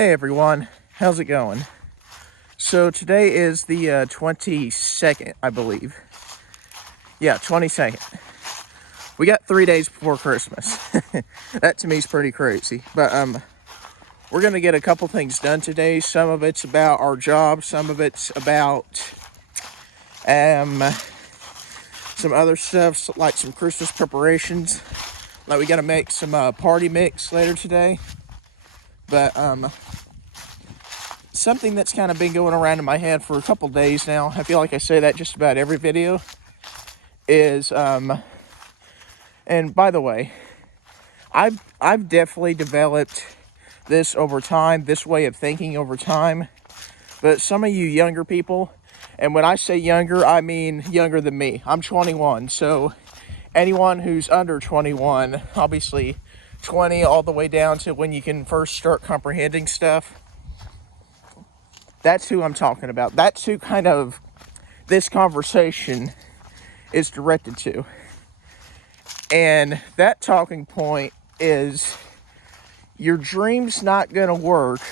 Hey everyone, how's it going? So today is the 22nd, I believe. Yeah, 22nd. We got 3 days before Christmas. That to me is pretty crazy. But we're gonna get a couple things done today. Some of it's about our job, some of it's about some other stuff, like some Christmas preparations. Like we gotta make some party mix later today. But something that's kind of been going around in my head for a couple days now, I feel like I say that just about every video, is and by the way, I've definitely developed this over time, this way of thinking over time. But some of you younger people, and when I say younger, I mean younger than me. I'm 21, so anyone who's under 21, obviously 20 all the way down to when you can first start comprehending stuff, that's who I'm talking about. That's who kind of this conversation is directed to. And that talking point is your dream's not going to work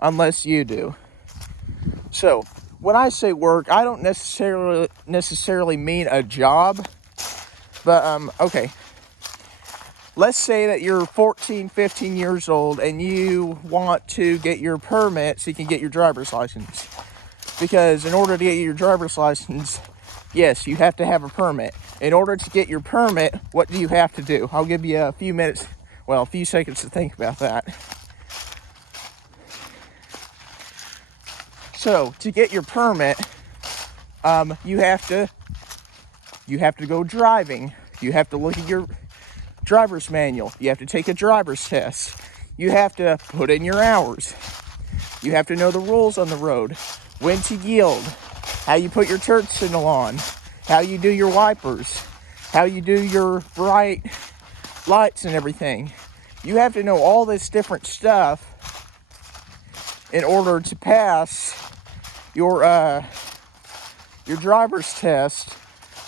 unless you do. So when I say work, I don't necessarily mean a job. But, okay. Let's say that you're 14, 15 years old and you want to get your permit so you can get your driver's license. Because in order to get your driver's license, yes, you have to have a permit. In order to get your permit, what do you have to do? I'll give you a few minutes, well, a few seconds to think about that. So, to get your permit, you have to go driving. You have to look at your driver's manual. You have to take a driver's test. You have to put in your hours. You have to know the rules on the road, when to yield, how you put your turn signal on, how you do your wipers, how you do your bright lights and everything. You have to know all this different stuff in order to pass your driver's test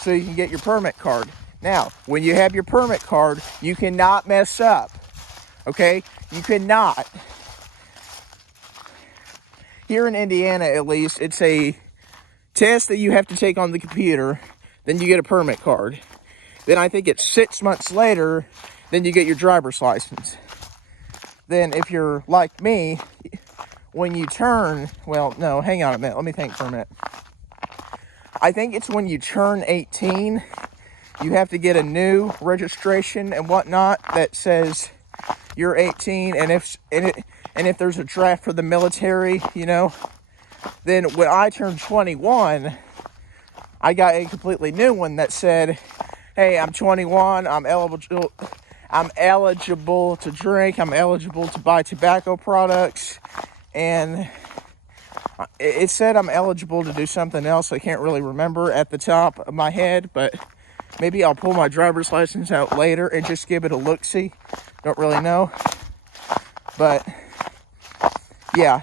so you can get your permit card. Now, when you have your permit card, you cannot mess up, okay? You cannot. Here in Indiana, at least, it's a test that you have to take on the computer, then you get a permit card. Then I think it's 6 months later, then you get your driver's license. Then if you're like me, when you turn, well, no, hang on a minute, let me think for a minute. I think it's when you turn 18, you have to get a new registration and whatnot that says you're 18, and if there's a draft for the military, you know, then when I turned 21, I got a completely new one that said, hey, I'm 21, I'm eligible to drink, I'm eligible to buy tobacco products, and it said I'm eligible to do something else. I can't really remember at the top of my head, but maybe I'll pull my driver's license out later and just give it a look-see. Don't really know. But, yeah.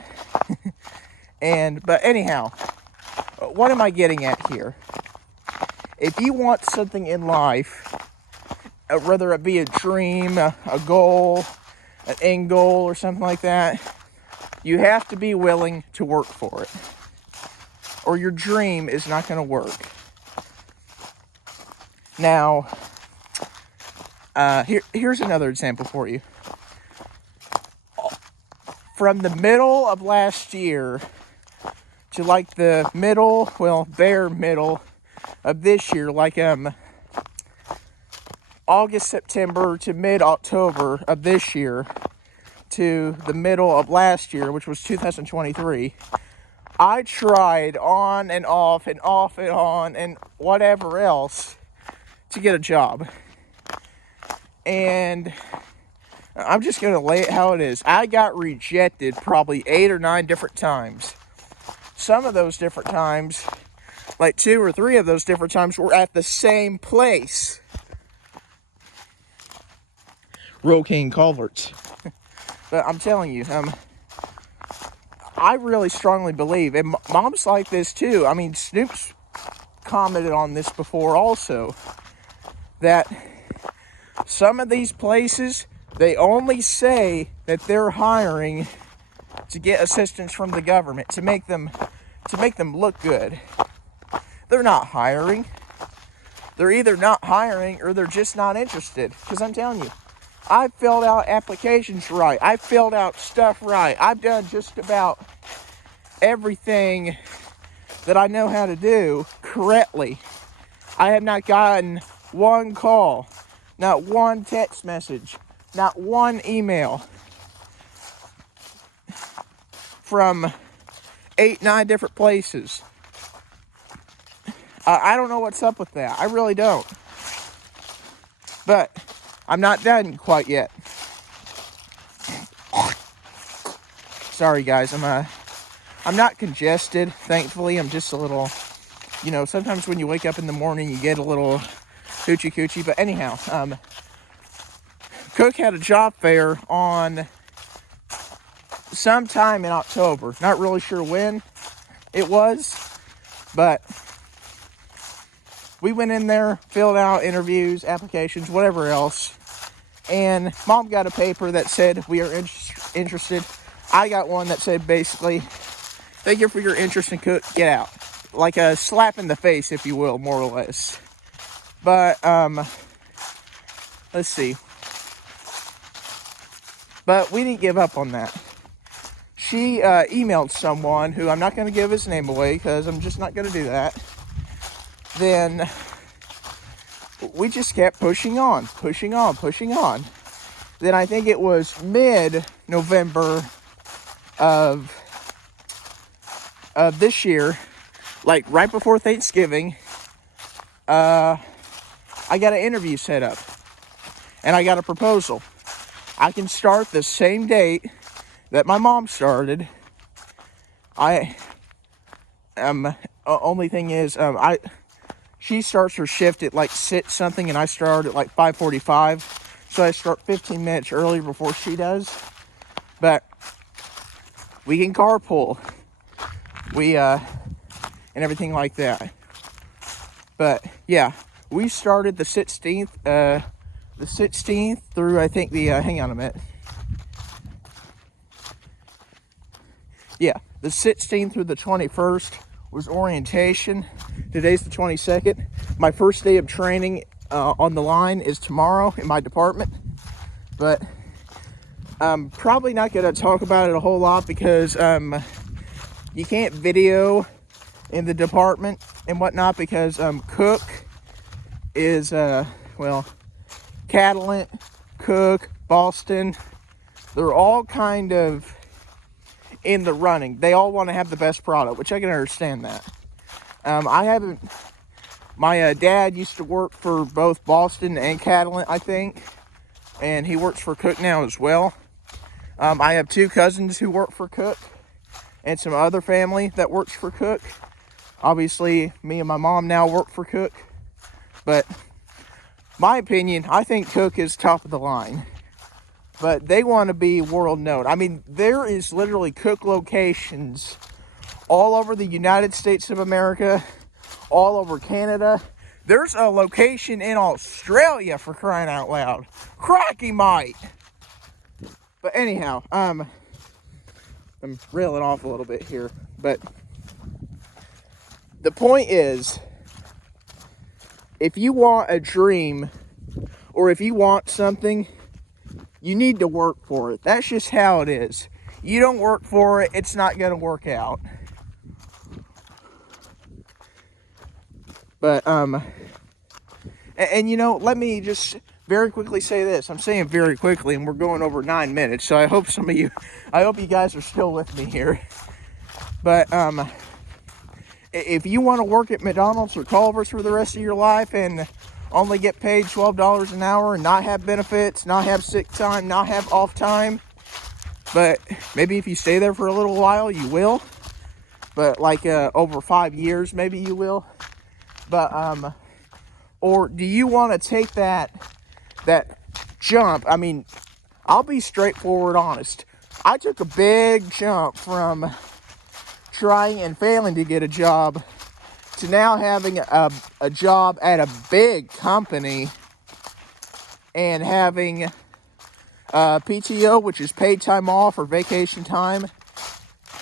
But anyhow, what am I getting at here? If you want something in life, whether it be a dream, a goal, an end goal, or something like that, you have to be willing to work for it, or your dream is not going to work. Now, here's another example for you. From the middle of last year to like the middle, well, bare middle of this year, like August, September to mid-October of this year to the middle of last year, which was 2023, I tried on and off and off and on and whatever else to get a job. And I'm just going to lay it how it is. I got rejected probably 8 or 9 different times. Some of those different times, like 2 or 3 of those different times, were at the same place. Roll King Culverts. But I'm telling you, I really strongly believe, and Mom's like this too. I mean, Snoop's commented on this before also, that some of these places, they only say that they're hiring to get assistance from the government to make them look good. They're not hiring. They're either not hiring or they're just not interested. Because I'm telling you, I filled out applications right. I filled out stuff right. I've done just about everything that I know how to do correctly. I have not gotten one call, not one text message, not one email from 8, 9 different places. I don't know what's up with that. I really don't. But I'm not done quite yet. Sorry guys, I'm not congested, thankfully. I'm just a little, sometimes when you wake up in the morning you get a little hoochie coochie. But anyhow, Cook had a job fair on sometime in October. Not really sure when it was, but we went in there, filled out interviews, applications, whatever else, and Mom got a paper that said we are interested. I got one that said basically, thank you for your interest in Cook, get out. Like a slap in the face, if you will, more or less. But, let's see. But we didn't give up on that. She emailed someone who I'm not going to give his name away because I'm just not going to do that. Then we just kept pushing on. Then I think it was mid-November of this year, like right before Thanksgiving, I got an interview set up and I got a proposal. I can start the same date that my mom started. Only thing is, she starts her shift at like 6 something and I start at like 5:45. So I start 15 minutes earlier before she does. But we can carpool. And everything like that. But yeah, we started the 16th, through I think hang on a minute. Yeah, the 16th through the 21st was orientation. Today's the 22nd. My first day of training on the line is tomorrow in my department. But I'm probably not going to talk about it a whole lot because you can't video in the department and whatnot because Cook is, Catalent, Cook, Boston, they're all kind of in the running. They all want to have the best product, which I can understand that. My dad used to work for both Boston and Catalent, I think, and he works for Cook now as well. I have 2 cousins who work for Cook and some other family that works for Cook. Obviously, me and my mom now work for Cook, but my opinion, I think Cook is top of the line, but they want to be world known. I mean, there is literally Cook locations all over the United States of America, all over Canada. There's a location in Australia, for crying out loud. Crocky might. But anyhow, I'm reeling off a little bit here, but the point is, if you want a dream or if you want something, you need to work for it. That's just how it is. You don't work for it, it's not going to work out. But, and let me just very quickly say this. I'm saying very quickly, and we're going over 9 minutes, so I hope you guys are still with me here. But, if you want to work at McDonald's or Culver's for the rest of your life and only get paid $12 an hour and not have benefits, not have sick time, not have off time, but maybe if you stay there for a little while, you will. But like over 5 years, maybe you will. But or do you want to take that jump? I mean, I'll be straightforward honest. I took a big jump from trying and failing to get a job to now having a job at a big company and having PTO, which is paid time off or vacation time,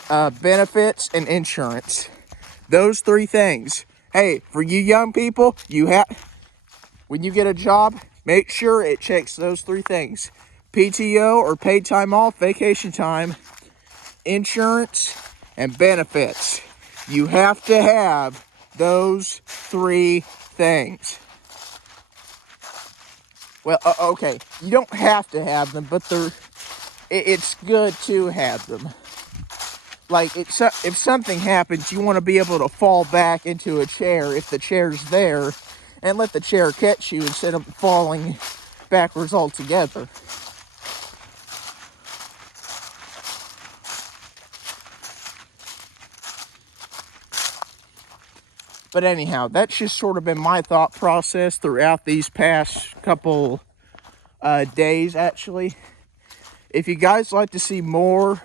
benefits, and insurance. Those 3 things. Hey, for you young people, when you get a job, make sure it checks those 3 things. PTO or paid time off, vacation time, insurance, and benefits. You have to have those 3 things. Well, okay, you don't have to have them, but it's good to have them. Like, if something happens, you want to be able to fall back into a chair if the chair's there, and let the chair catch you instead of falling backwards altogether. But anyhow, that's just sort of been my thought process throughout these past couple days, actually. If you guys like to see more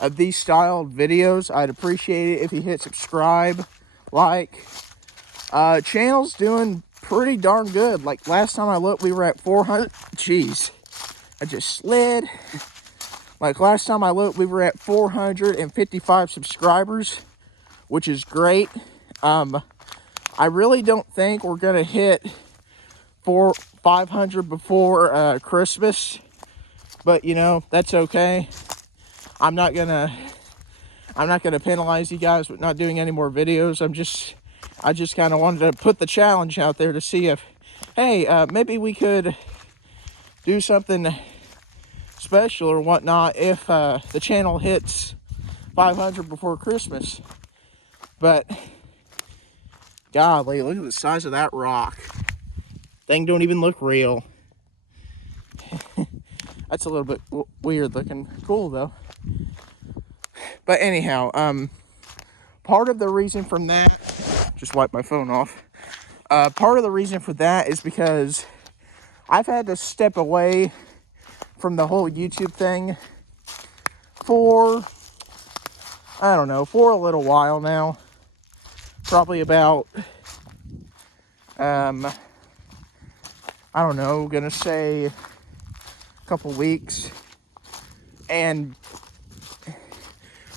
of these styled videos, I'd appreciate it if you hit subscribe, like. Channel's doing pretty darn good. Like, last time I looked, we were at 400. Jeez, I just slid. Like, last time I looked, we were at 455 subscribers, which is great. I really don't think we're gonna hit 500 before Christmas, but you know, that's okay. I'm not gonna penalize you guys with not doing any more videos. I just kind of wanted to put the challenge out there to see if, hey, maybe we could do something special or whatnot if the channel hits 500 before Christmas. But golly, look at the size of that rock. Thing don't even look real. That's a little bit weird looking. Cool though. But anyhow, part of the reason from that, just wipe my phone off. Part of the reason for that is because I've had to step away from the whole YouTube thing for, I don't know, for a little while now. Probably about, I don't know, gonna say a couple weeks. And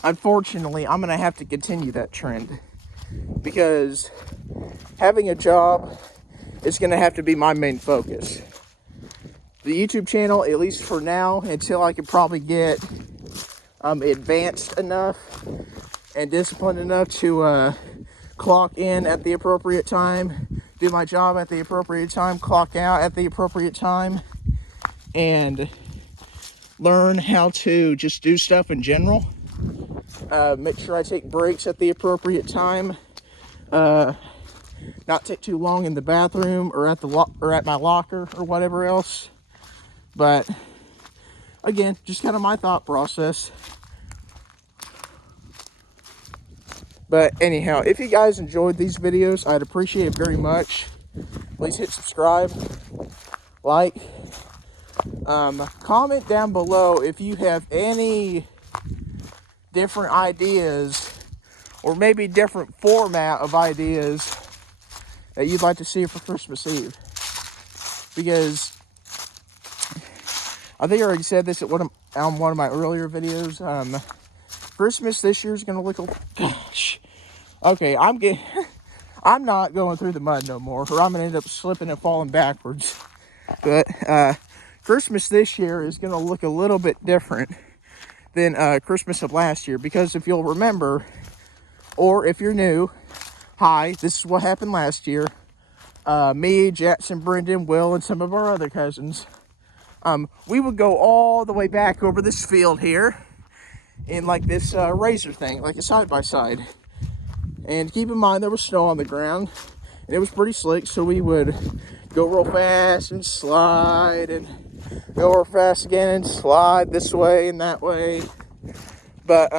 unfortunately, I'm gonna have to continue that trend because having a job is gonna have to be my main focus. The YouTube channel, at least for now, until I can probably get advanced enough and disciplined enough to clock in at the appropriate time, do my job at the appropriate time, clock out at the appropriate time, and learn how to just do stuff in general. Make sure I take breaks at the appropriate time. Not take too long in the bathroom or at my locker or whatever else. But again, just kind of my thought process. But anyhow, if you guys enjoyed these videos, I'd appreciate it very much. Please hit subscribe, like, comment down below if you have any different ideas or maybe different format of ideas that you'd like to see for Christmas Eve. Because I think I already said this on one of my earlier videos. Christmas this year is going to look gosh. Okay, I'm not going through the mud no more, or I'm going to end up slipping and falling backwards. But Christmas this year is going to look a little bit different than Christmas of last year. Because if you'll remember, or if you're new, hi, this is what happened last year. Me, Jackson, Brendan, Will, and some of our other cousins, we would go all the way back over this field here in like this razor thing, like a side-by-side. And keep in mind, there was snow on the ground, and it was pretty slick, so we would go real fast and slide, and go real fast again and slide this way and that way. But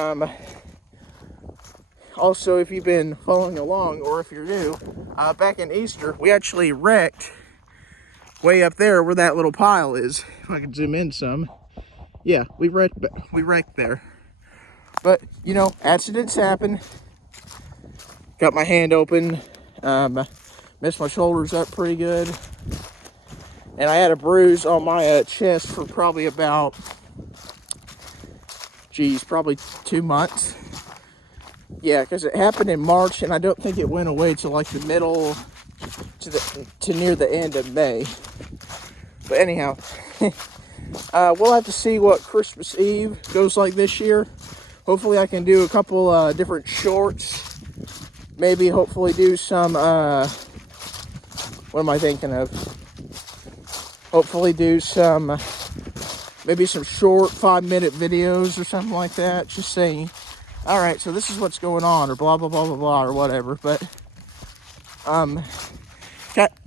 also, if you've been following along, or if you're new, back in Easter, we actually wrecked way up there where that little pile is. If I can zoom in some. Yeah, we wrecked there. But, you know, accidents happen. Got my hand open. Messed my shoulders up pretty good. And I had a bruise on my chest for probably about geez, probably 2 months. Yeah, because it happened in March, and I don't think it went away till like the middle to near the end of May. But anyhow, we'll have to see what Christmas Eve goes like this year. Hopefully I can do a couple different shorts. Maybe hopefully do some, what am I thinking of? Hopefully do some, maybe some short 5-minute videos or something like that. Just saying, all right, so this is what's going on, or blah, blah, blah, blah, blah, or whatever. But,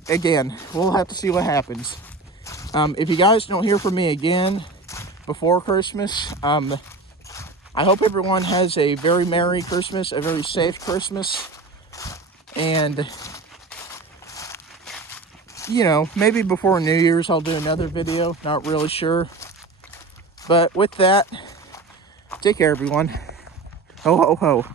again, we'll have to see what happens. If you guys don't hear from me again before Christmas, I hope everyone has a very Merry Christmas, a very safe Christmas, and, you know, maybe before New Year's I'll do another video, not really sure. But with that, take care, everyone. Ho, ho, ho.